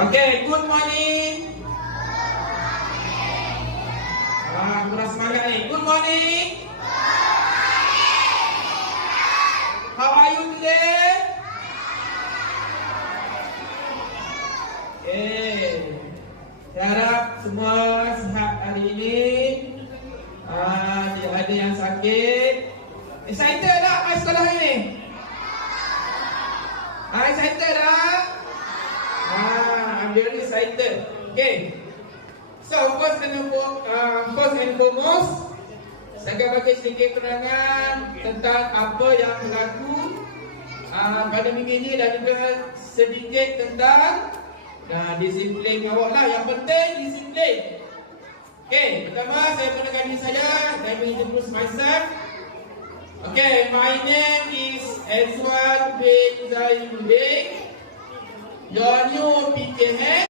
Okay, good morning. Kurang semangat ni. Good morning. How are you today? Okay. Saya harap semua sihat hari ini. Tidak ada yang sakit. Excited tak mai sekolah hari ni? Excited tak? I'm very excited. Okay. So first and foremost, saya akan bagi sedikit keterangan tentang apa yang berlaku pada minggu ini dan juga sedikit tentang disiplin awak lah. Yang penting disiplin. Okay, pertama saya perkenalkan diri saya. Saya introduce myself. Okay, my name is Edward bin Zainudin, your new